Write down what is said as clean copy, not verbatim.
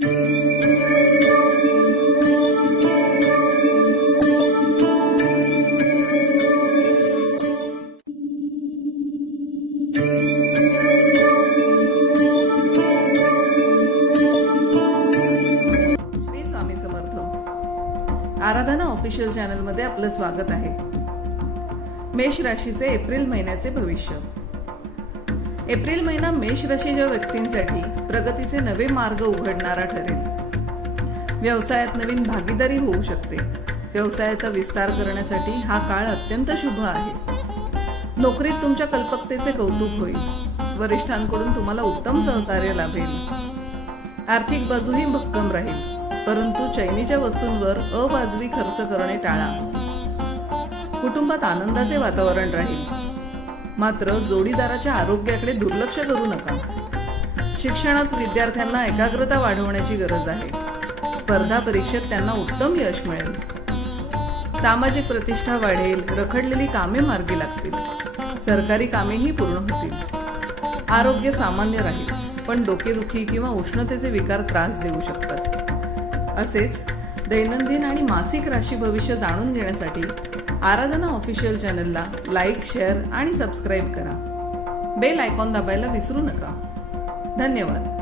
श्री स्वामी समर्थ. आराधना official channel मध्ये आपलं स्वागत आहे. मेष राशीचे एप्रिल महिन्याचे भविष्य. एप्रिल महिना मेष राशीच्या व्यक्तींसाठी प्रगतीचे नवे मार्ग उघडणारा ठरेल. व्यवसायात नवीन भागीदारी होऊ शकते. व्यवसायाचा विस्तार करण्यासाठी हा काळ अत्यंत शुभ आहे. नोकरीत तुमच्या कल्पकतेचे कौतुक होईल. वरिष्ठांकडून तुम्हाला उत्तम सहकार्य लाभेल. आर्थिक बाजूही भक्कम राहील, परंतु चैनीच्या वस्तूंवर अवाजवी खर्च करणे टाळा. कुटुंबात आनंदाचे वातावरण राहील, मात्र जोडीदाराच्या आरोग्याकडे दुर्लक्ष करू नका. शिक्षणात विद्यार्थ्यांना एकाग्रता वाढवण्याची गरज आहे. स्पर्धा परीक्षेत त्यांना उत्तम यश मिळेल. सामाजिक प्रतिष्ठा वाढेल. रखडलेली कामे मार्गी लागतील. सरकारी कामेही पूर्ण होतील. आरोग्य सामान्य राहील, पण डोकेदुखी किंवा उष्णतेचे विकार त्रास देऊ शकतात. असेच दैनंदिन आणि मासिक राशी भविष्य जाणून घेण्यासाठी आराधना ऑफिशियल चॅनलला लाईक, शेअर आणि सबस्क्राईब करा. बेल आयकॉन दाबायला विसरू नका. धन्यवाद.